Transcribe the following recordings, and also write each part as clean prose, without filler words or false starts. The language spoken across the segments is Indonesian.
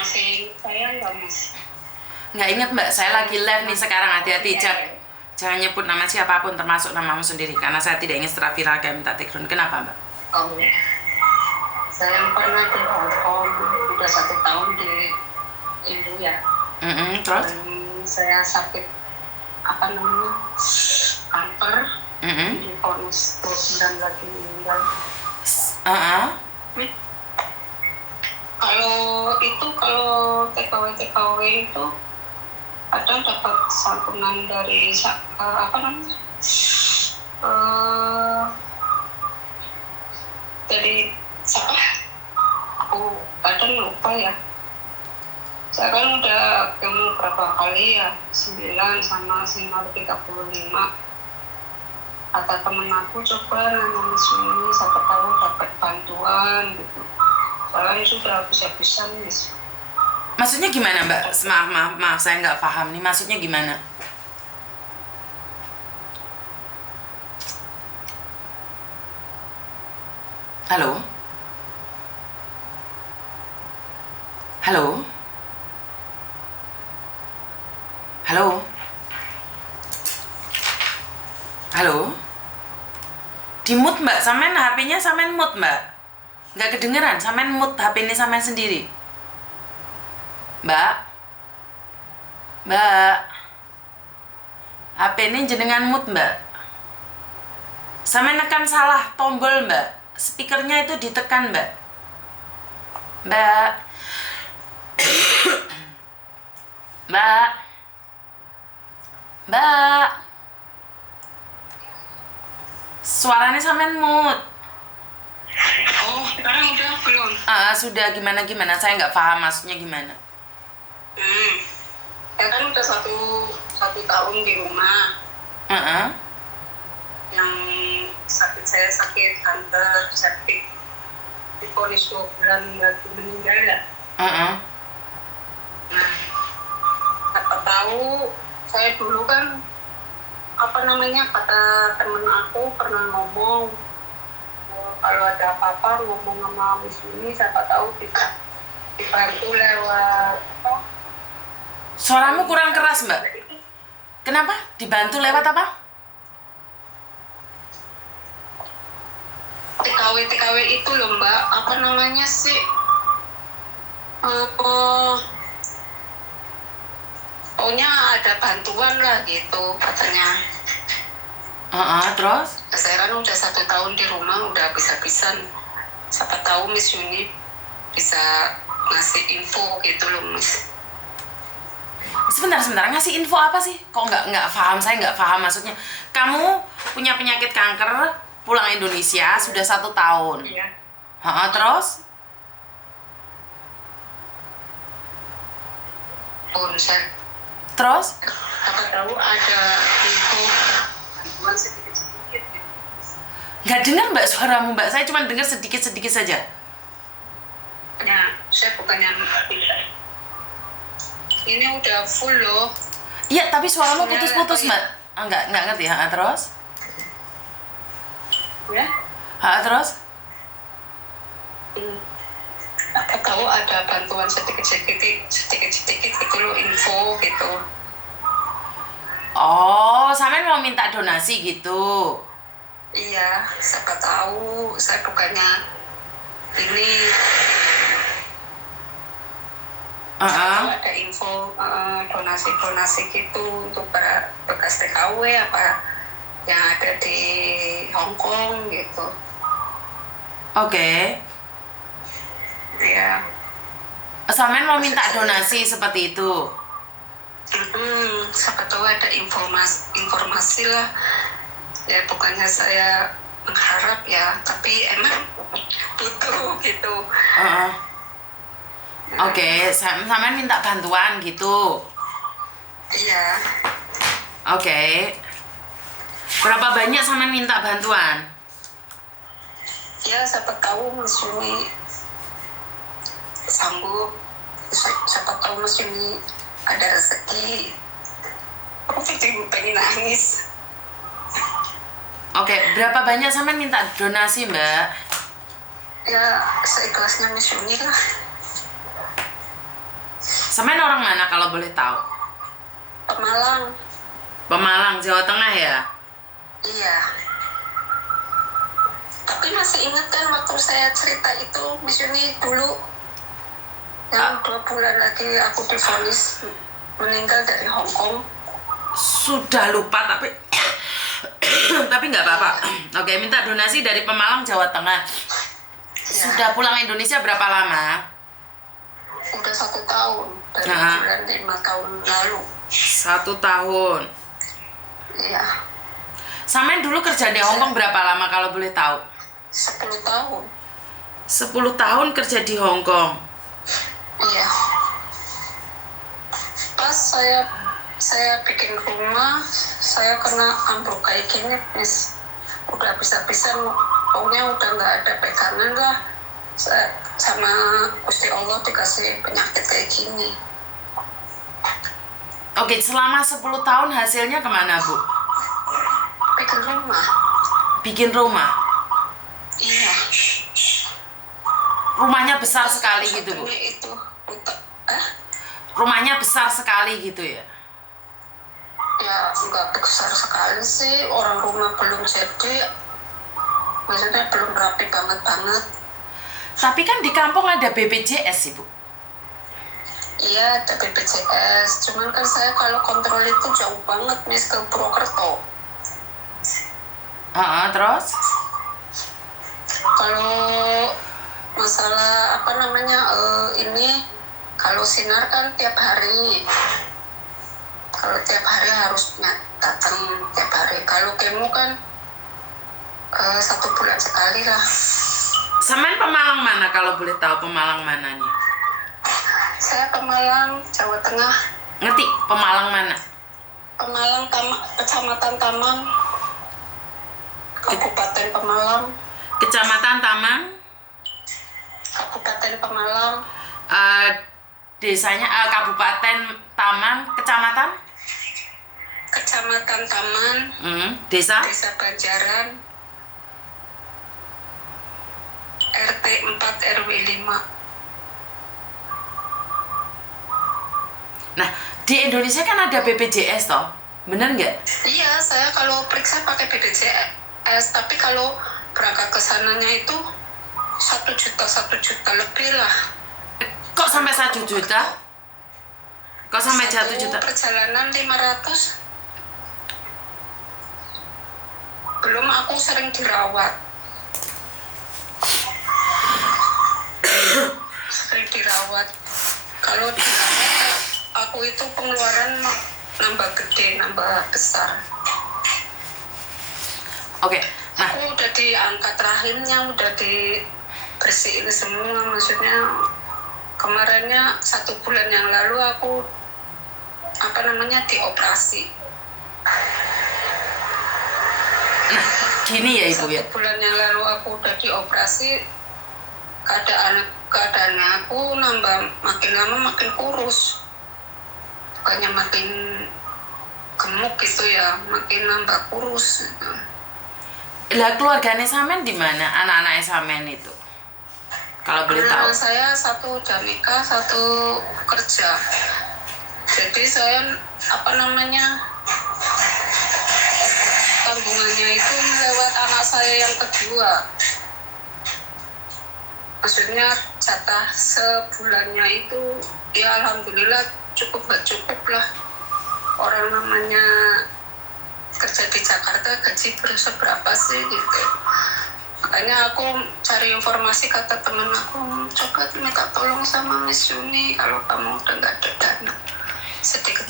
Masih saya nggak mas? Nggak inget Mbak, saya lagi live nih sekarang, hati-hati. Jangan nyebut nama siapapun termasuk namamu sendiri, karena saya tidak ingin setelah viral kayak minta take down. Kenapa Mbak? Oh ya. Saya pernah di Hongkong, udah 1 tahun di Indo ya. Terus? Dan saya sakit apa namanya kanker, di vonis 2 bulan lagi meninggal. Kalau TKW itu kadang dapat santunan dari dari siapa? Aku kadang lupa ya. Saya kan udah ketemu berapa kali ya, 9 sama sinar 35. Kata temen aku, coba nanya Miss Yuni, siapa tahu dapat bantuan gitu. Soalnya sudah habis-habisan Miss. Maksudnya gimana Mbak? Maaf, saya nggak paham nih. Maksudnya gimana? Halo? Halo? Halo? Halo? Di mute Mbak, sampean HP-nya sampean mute Mbak. Nggak kedengeran, sampean mute HP ini sampean sendiri. Mbak? HP ini jenengan mute Mbak. Sampean nekan salah tombol Mbak. Speakernya itu ditekan Mbak. Mbak. Suaranya sampean mute. Oh, sekarang udah belum? Sudah, gimana? Saya nggak paham maksudnya gimana. Saya kan udah satu tahun di rumah. Yang saya sakit kanker, septik, divonis 2 bulan lagi meninggal ya. Nah, siapa tahu saya dulu kan kata temen aku pernah ngomong, kalau ada apa-apa ngomong sama Miss Yuni, siapa tahu bisa dibantu lewat Suaramu kurang keras Mbak. Kenapa? Dibantu lewat apa? TKW itu loh Mbak, apa namanya sih? Pokoknya ada bantuan lah gitu katanya. Terus? Saya kan udah 1 tahun di rumah, udah habis-habisan. Siapa tahu Miss Yuni bisa ngasih info gitu loh Miss. Sebentar, ngasih info apa sih? Kok nggak paham, saya nggak paham maksudnya. Kamu punya penyakit kanker, pulang Indonesia sudah 1 tahun. Iya. Terus? Terus? Siapa tahu ada info bantuan sedikit-sedikit gitu. Nggak dengar Mbak suaramu Mbak, saya cuma dengar sedikit-sedikit saja. Ya, saya bukannya tidak. Ini udah full loh. Iya, tapi suaramu putus-putus Mbak. Nggak ngerti. Terus? Ya? Terus? Apa tahu ada bantuan sedikit-sedikit gitu loh, info gitu. Oh, sampean mau minta donasi gitu? Iya, siapa tahu. Saya bukannya ini ada info donasi gitu untuk para bekas TKW apa yang ada di Hongkong gitu. Oke. Ya. Sampean mau minta donasi seperti itu? Siapa tahu ada informasi lah. Ya bukannya saya mengharap ya, tapi emang butuh gitu. Oke, sampean minta bantuan gitu? Iya. Oke. Berapa banyak sampean minta bantuan? Ya siapa tahu Mas Yuni sanggup, siapa tahu Mas Yuni ada rezeki. Aku pengen nangis. Oke, berapa banyak sampean minta donasi Mbak? Ya seikhlasnya Miss Yuni lah. Semen orang mana kalau boleh tahu? Pemalang. Pemalang, Jawa Tengah ya? Iya. Tapi masih ingat kan waktu saya cerita itu, Miss Yuni dulu yang 2 bulan lagi aku divonis meninggal dari Hong Kong. Sudah lupa tapi tapi nggak apa-apa. Oke, minta donasi dari Pemalang, Jawa Tengah. Sudah pulang Indonesia berapa lama? Udah 1 tahun dari bulan 5 tahun lalu. 1 tahun. Iya. Sampean dulu kerja di Hong Kong berapa lama kalau boleh tahu? 10 tahun. 10 tahun kerja di Hong Kong. Iya. Pas saya bikin rumah, saya kena ambruk kayak gini, Miss. Udah bisa-bisa, pokoknya udah nggak ada pegangan lah. Sama Gusti Allah dikasih penyakit kayak gini. Oke, selama 10 tahun hasilnya kemana, Bu? Bikin rumah. Bikin rumah? Iya. Rumahnya besar sekali gitu, Bu? Itu rumahnya besar sekali gitu ya? Ya, nggak besar sekali sih. Orang rumah belum jadi. Maksudnya belum rapi banget-banget. Tapi kan di kampung ada BPJS sih, Bu? Iya, ada BPJS. Cuman kan saya kalau kontrol itu jauh banget, Miss, ke Purwokerto. Terus? Kalau masalah apa namanya ini, kalau sinar kan tiap hari. Kalau tiap hari harus datang tiap hari. Kalau kemo kan 1 bulan sekali lah. Semen Pemalang mana kalau boleh tahu? Pemalang mana nih? Saya Pemalang, Jawa Tengah. Ngerti? Pemalang mana? Pemalang, Kecamatan Taman, Kabupaten Pemalang. Kecamatan Taman? Kabupaten Pemalang. Desanya Kabupaten Taman, Kecamatan? Kecamatan Taman. Desa? Desa Banjaran. RT 4 RW 5. Nah, di Indonesia kan ada BPJS toh? Bener nggak? Iya, saya kalau periksa pakai BPJS, tapi kalau berangkat ke sananya itu 1 juta lebih lah. Kok sampai 1 juta? Kok sampai 1 juta? Perjalanan 500. Belum aku sering dirawat. Kalau dirawat, aku itu pengeluaran nambah gede, nambah besar. Oke. Nah, aku udah diangkat rahimnya, udah dibersihin semua. Maksudnya kemarinnya 1 bulan yang lalu aku dioperasi. Nah, gini ya Ibu ya. 1 bulan yang lalu aku udah dioperasi. Keadaannya aku makin lama makin kurus, bukannya makin gemuk gitu ya, makin nambah kurus. Lah keluarganya Samen di mana? Anak-anak Samen itu, kalau boleh tahu? Anak saya 1 udah nikah, 1 kerja. Jadi saya tanggungannya itu lewat anak saya yang kedua. Maksudnya jatah sebulannya itu ya alhamdulillah cukup lah. Orang namanya kerja di Jakarta gaji berapa sih gitu. Makanya aku cari informasi, kata temen aku, coba minta tolong sama Miss Yuni, kalau kamu udah nggak ada dana sedikit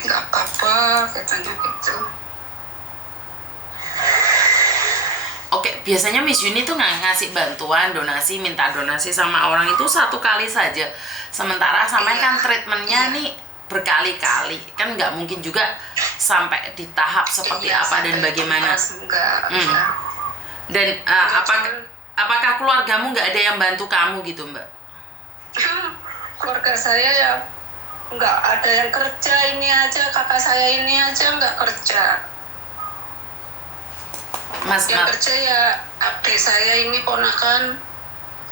nggak apa-apa, katanya gitu. Oke, biasanya Miss Yuni tuh nggak ngasih bantuan, minta donasi sama orang itu 1 kali saja. Sementara sampai kan treatmentnya nih berkali-kali, kan nggak mungkin juga sampai di tahap seperti apa dan bagaimana. Dan apakah keluargamu nggak ada yang bantu kamu gitu, Mbak? Keluarga saya ya nggak ada yang kerja, ini aja kakak saya ini aja nggak kerja. Yang kerja ya adik saya ini ponakan,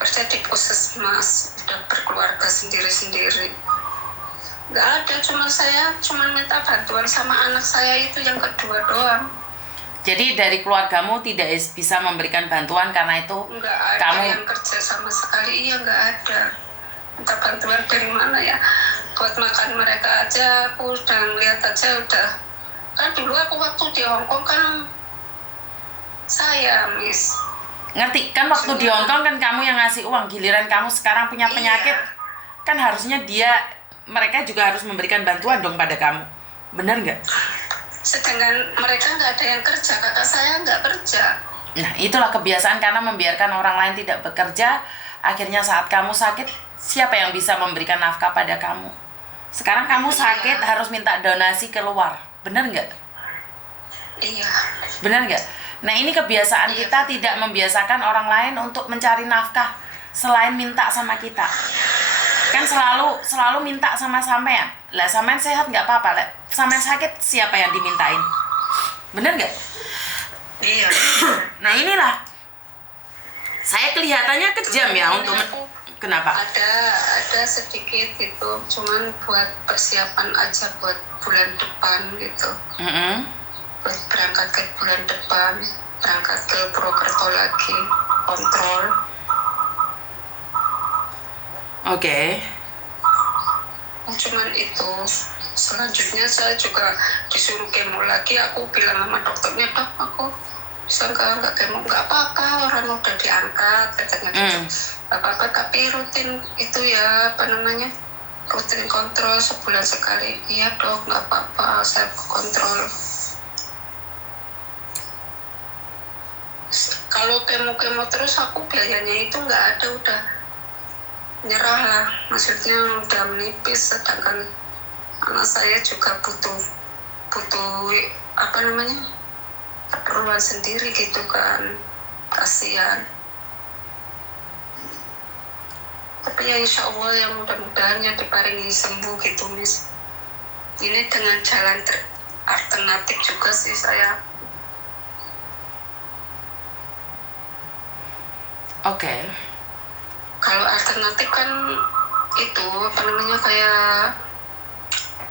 kerja di puskesmas, udah berkeluarga sendiri-sendiri. nggak ada, cuma minta bantuan sama anak saya itu yang kedua doang. Jadi dari keluargamu tidak bisa memberikan bantuan karena itu nggak ada kamu yang kerja sama sekali. Iya, nggak ada. Minta bantuan dari mana ya? Buat makan mereka aja aku udah ngeliat aja udah. Kan dulu aku waktu di Hongkong kan saya Miss. ngerti kan waktu di Hongkong kan kamu yang ngasih uang, giliran kamu sekarang punya penyakit, kan harusnya mereka juga harus memberikan bantuan dong pada kamu, benar nggak? Sedangkan mereka nggak ada yang kerja, kakak saya nggak kerja. Nah itulah kebiasaan karena membiarkan orang lain tidak bekerja, akhirnya saat kamu sakit siapa yang bisa memberikan nafkah pada kamu? Sekarang kamu sakit harus minta donasi keluar, benar nggak? Iya. Benar nggak? Nah ini kebiasaan kita tidak membiasakan orang lain untuk mencari nafkah selain minta sama kita. Kan selalu minta sama sampean. Lah sampean sehat nggak apa-apa. Lah sampean sakit siapa yang dimintain? Benar nggak? Iya. Nah inilah. Saya kelihatannya kejam ya untuk kenapa? Ada sedikit itu, cuman buat persiapan aja buat bulan depan gitu. Buat berangkat ke bulan depan, berangkat ke Purwokerto lagi, kontrol. Oke. Cuman itu, selanjutnya saya juga disuruh kemo lagi. Aku bilang sama dokternya, dok aku bisa nggak kemo, nggak apa-apa, orang udah diangkat katanya gitu. Nggak apa-apa, tapi rutin itu ya rutin kontrol sebulan sekali. Iya dok, nggak apa-apa, saya kontrol. Kalau kemo terus aku biayanya itu nggak ada, udah nyerah lah, maksudnya udah menipis. Sedangkan anak saya juga butuh keperluan sendiri gitu kan, kasihan. Tapi ya insya Allah yang mudah-mudahan ya diparingi sembuh gitu Miss. Ini dengan jalan alternatif juga sih saya. Oke. Kalau alternatif kan itu kayak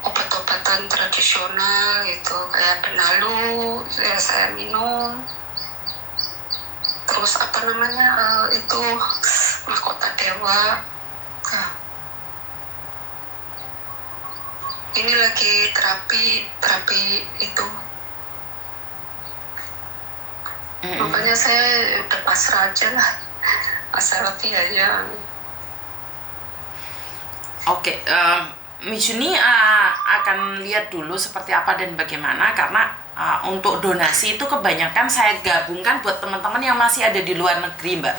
obat-obatan tradisional gitu, kayak Benalu ya saya minum. Terus itu Mahkota Dewa. Nah, ini lagi terapi itu. Makanya saya udah pasrah aja lah masalah biaya. Oke, Miss Yuni akan lihat dulu seperti apa dan bagaimana, karena untuk donasi itu kebanyakan saya gabungkan buat teman-teman yang masih ada di luar negeri, Mbak.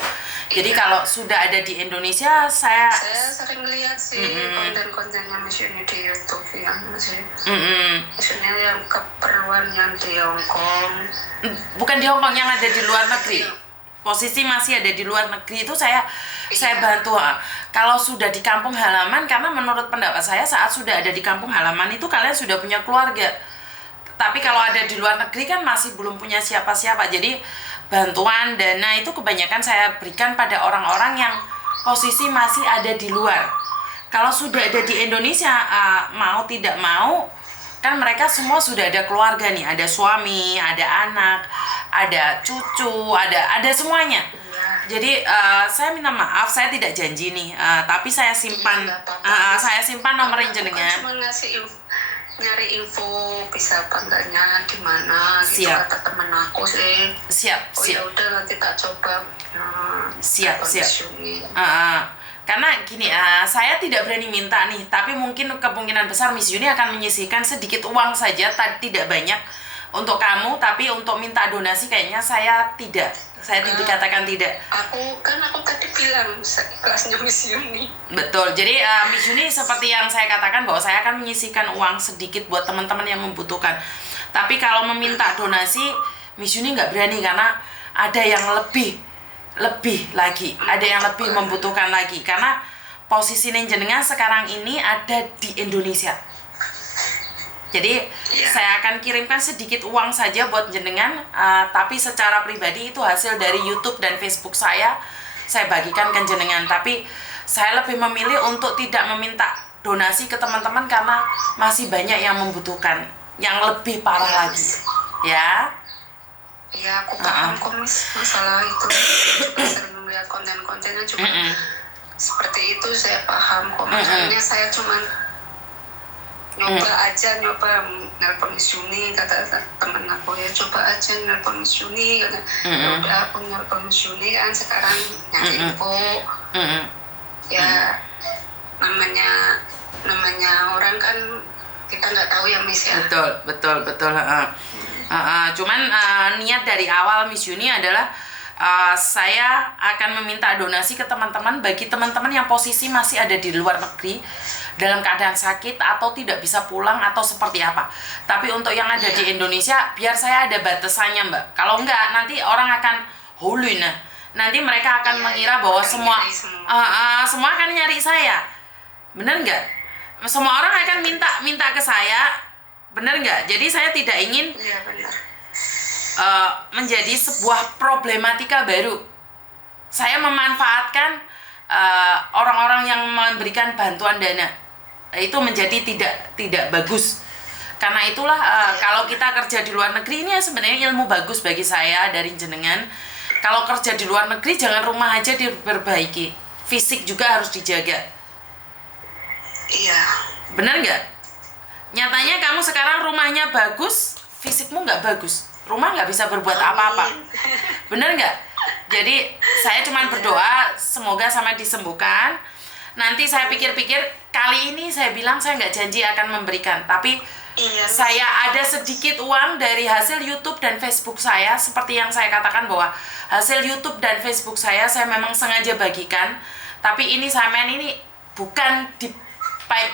Jadi kalau sudah ada di Indonesia, saya sering lihat sih konten-kontennya Miss Yuni di YouTube ya, maksudnya yang keperluan yang di Hongkong. Bukan di Hongkong, yang ada di luar negeri. Posisi masih ada di luar negeri itu saya bantu. Kalau sudah di kampung halaman, karena menurut pendapat saya saat sudah ada di kampung halaman itu kalian sudah punya keluarga. Tapi kalau ada di luar negeri kan masih belum punya siapa-siapa. Jadi bantuan dana itu kebanyakan saya berikan pada orang-orang yang posisi masih ada di luar. Kalau sudah ada di Indonesia, mau tidak mau kan mereka semua sudah ada keluarga nih, ada suami, ada anak, ada cucu, ada semuanya. Jadi saya minta maaf, saya tidak janji nih, tapi saya simpan, nomor jenengan. Cuma nyari info bisa apa enggaknya gimana gitu, kata temen aku sih. Siap. Ya udah nanti tak coba. Siap. Karena gini, saya tidak berani minta nih, tapi mungkin kemungkinan besar Miss Yuni akan menyisihkan sedikit uang saja, tidak banyak untuk kamu, tapi untuk minta donasi kayaknya saya tidak. Saya dikatakan tidak. Aku tadi bilang kelasnya Miss Yuni. Betul. Jadi Miss Yuni seperti yang saya katakan bahwa saya akan menyisihkan uang sedikit buat teman-teman yang membutuhkan. Tapi kalau meminta donasi, Miss Yuni nggak berani karena ada yang lebih lagi, ada yang lebih membutuhkan lagi, karena posisi jenengan sekarang ini ada di Indonesia. Jadi saya akan kirimkan sedikit uang saja buat jenengan, tapi secara pribadi itu hasil dari YouTube dan Facebook saya bagikan ke jenengan. Tapi saya lebih memilih untuk tidak meminta donasi ke teman-teman karena masih banyak yang membutuhkan, yang lebih parah lagi. Ya. Iya, aku paham kok Miss masalah itu. Juga sering melihat konten-kontennya juga seperti itu, saya paham kok. Makanya saya cuman nyoba nelpon Miss Yuni, kata temen aku ya, coba aja nelpon Miss Yuni, kata. Udah aku nelpon Miss Yuni kan, sekarang nyari info. Ya namanya orang kan kita nggak tahu ya Miss ya. Betul. Cuman niat dari awal Miss Yuni adalah saya akan meminta donasi ke teman-teman, bagi teman-teman yang posisi masih ada di luar negeri dalam keadaan sakit atau tidak bisa pulang atau seperti apa. Tapi untuk yang ada di Indonesia, biar saya ada batasannya Mbak. Kalau enggak nanti orang akan hulun. Nanti mereka akan mengira bahwa semua akan nyari saya. Bener nggak? Semua orang akan minta ke saya. Bener nggak? Jadi saya tidak ingin menjadi sebuah problematika baru. Saya memanfaatkan orang-orang yang memberikan bantuan dana. Itu menjadi tidak bagus. Karena itulah kalau kita kerja di luar negeri, ini sebenarnya ilmu bagus bagi saya dari jenengan. Kalau kerja di luar negeri, jangan rumah aja diperbaiki, fisik juga harus dijaga. Iya. Bener nggak? Nyatanya kamu sekarang rumahnya bagus, fisikmu nggak bagus, rumah nggak bisa berbuat apa-apa. Bener nggak? Jadi saya cuma berdoa semoga sama disembuhkan. Nanti saya pikir-pikir, kali ini saya bilang saya nggak janji akan memberikan, tapi saya ada sedikit uang dari hasil YouTube dan Facebook saya. Seperti yang saya katakan bahwa hasil YouTube dan Facebook saya memang sengaja bagikan. Tapi ini sampean ini bukan di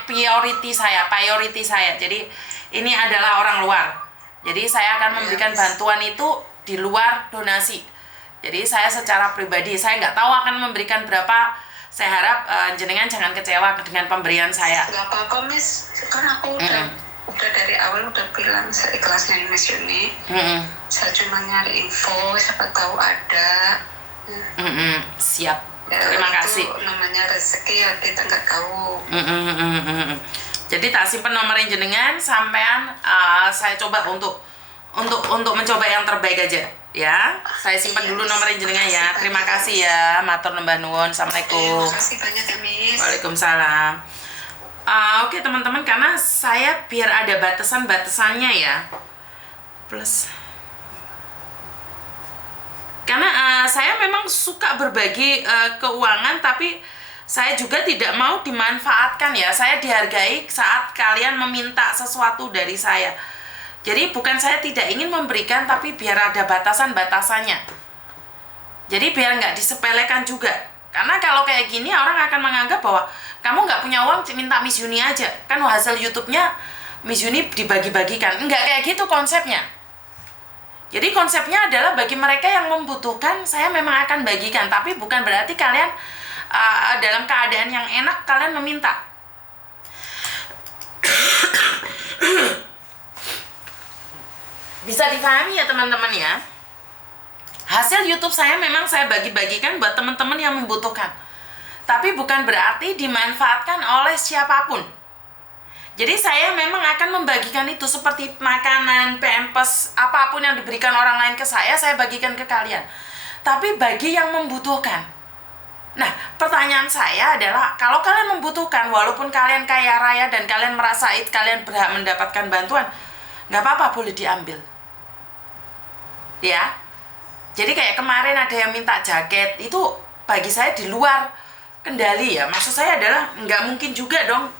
priority saya. Jadi ini adalah orang luar. Jadi saya akan memberikan bantuan itu di luar donasi. Jadi saya secara pribadi, saya nggak tahu akan memberikan berapa. Saya harap jenengan jangan kecewa dengan pemberian saya. Nggak apa-apa Miss, kan aku udah dari awal udah bilang saya ikhlasnya Miss Yuni. Saya cuma nyari info, siapa tahu ada. Siap. Ya, terima kasih. Namanya rezeki ya, kita nggak tahu. Jadi tak simpen nomornya jenengan, sampean saya coba untuk mencoba yang terbaik aja ya. Saya simpan dulu nomornya jenengan ya. Terima kasih ya, matur nembah nuwun. Assalamualaikum. Terima kasih banyak ya Miss. Waalaikumsalam. Oke teman-teman, karena saya biar ada batasannya ya, plus karena saya memang suka berbagi keuangan, tapi saya juga tidak mau dimanfaatkan ya. Saya dihargai saat kalian meminta sesuatu dari saya. Jadi bukan saya tidak ingin memberikan, tapi biar ada batasan-batasannya. Jadi biar nggak disepelekan juga. Karena kalau kayak gini orang akan menganggap bahwa kamu nggak punya uang, minta Miss Yuni aja. Kan hasil YouTube-nya Miss Yuni dibagi-bagikan. Nggak kayak gitu konsepnya. Jadi konsepnya adalah bagi mereka yang membutuhkan, saya memang akan bagikan. Tapi bukan berarti kalian dalam keadaan yang enak kalian meminta. Bisa dipahami ya teman-teman ya. Hasil YouTube saya memang saya bagi-bagikan buat teman-teman yang membutuhkan. Tapi bukan berarti dimanfaatkan oleh siapapun. Jadi saya memang akan membagikan itu seperti makanan, pampers, apapun yang diberikan orang lain ke saya bagikan ke kalian. Tapi bagi yang membutuhkan. Nah, pertanyaan saya adalah, kalau kalian membutuhkan, walaupun kalian kaya raya dan kalian merasa kalian berhak mendapatkan bantuan, nggak apa-apa, boleh diambil. Ya. Jadi kayak kemarin ada yang minta jaket, itu bagi saya di luar kendali ya. Maksud saya adalah nggak mungkin juga dong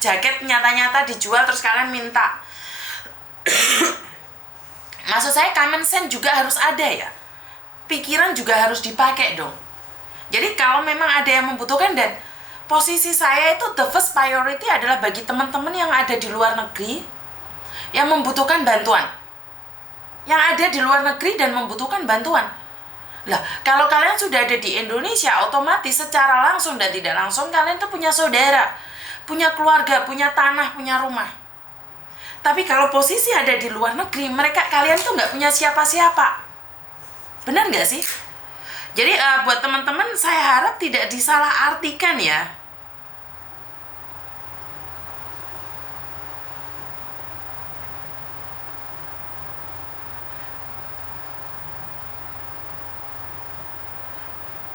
jaket nyata-nyata dijual terus kalian minta. Maksud saya common sense juga harus ada ya. Pikiran juga harus dipakai dong. Jadi kalau memang ada yang membutuhkan, dan posisi saya itu the first priority adalah bagi teman-teman yang ada di luar negeri yang membutuhkan bantuan. Yang ada di luar negeri dan membutuhkan bantuan. Lah, kalau kalian sudah ada di Indonesia, otomatis secara langsung dan tidak langsung kalian tuh punya saudara, punya keluarga, punya tanah, punya rumah. Tapi kalau posisi ada di luar negeri, kalian tuh nggak punya siapa-siapa. Benar nggak sih? Jadi buat teman-teman, saya harap tidak disalah artikan ya.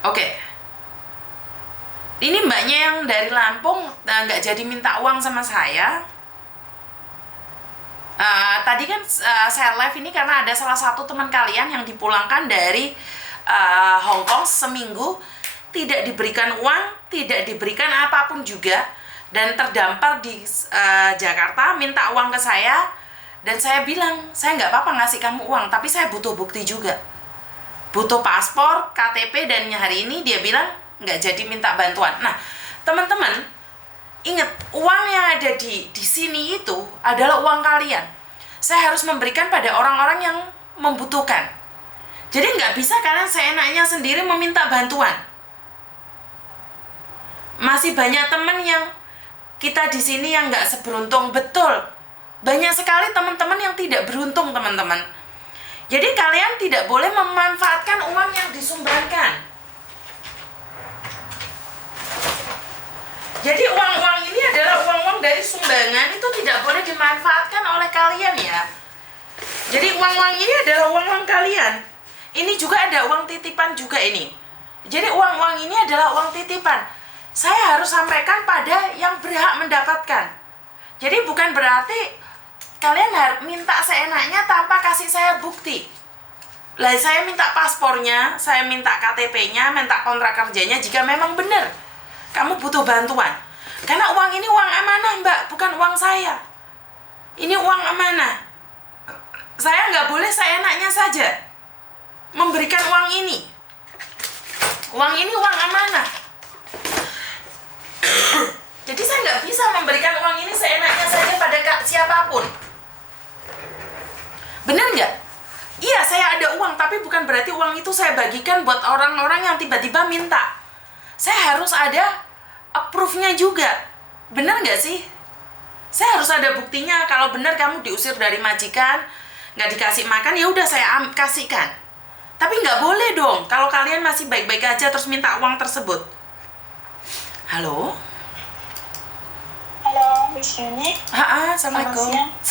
Oke. Ini mbaknya yang dari Lampung nggak jadi minta uang sama saya. Tadi kan saya live ini karena ada salah satu teman kalian yang dipulangkan dari Hong Kong seminggu, tidak diberikan uang, tidak diberikan apapun juga, dan terdampar di Jakarta, minta uang ke saya. Dan saya bilang, saya nggak apa-apa ngasih kamu uang, tapi saya butuh bukti juga. Butuh paspor, KTP, dan hari ini dia bilang nggak jadi minta bantuan. Nah, teman-teman, ingat, uang yang ada di sini itu adalah uang kalian. Saya harus memberikan pada orang-orang yang membutuhkan. Jadi nggak bisa kalian seenaknya sendiri meminta bantuan. Masih banyak teman yang kita di sini yang nggak seberuntung, betul. Banyak sekali teman-teman yang tidak beruntung, teman-teman. Jadi kalian tidak boleh memanfaatkan uang yang disumbangkan. Jadi uang-uang ini adalah uang-uang dari sumbangan, itu tidak boleh dimanfaatkan oleh kalian ya. Jadi uang-uang ini adalah uang-uang kalian. Ini juga ada uang titipan juga ini. Jadi uang-uang ini adalah uang titipan. Saya harus sampaikan pada yang berhak mendapatkan. Jadi bukan berarti kalian harus minta seenaknya tanpa kasih saya bukti. Lah saya minta paspornya, saya minta KTP-nya, minta kontrak kerjanya jika memang benar kamu butuh bantuan. Karena uang ini uang amanah, Mbak, bukan uang saya. Ini uang amanah. Saya nggak boleh seenaknya saja memberikan uang ini. Uang ini uang amanah. Jadi saya nggak bisa memberikan uang ini seenaknya saja pada siapapun. Benar nggak? Iya, saya ada uang, tapi bukan berarti uang itu saya bagikan buat orang-orang yang tiba-tiba minta. Saya harus ada approve-nya juga. Benar nggak sih? Saya harus ada buktinya. Kalau benar kamu diusir dari majikan, nggak dikasih makan, ya udah saya kasihkan. Tapi nggak boleh dong kalau kalian masih baik-baik aja terus minta uang tersebut. Halo? Halo, Miss Yuni. Assalamualaikum. Selamat siang.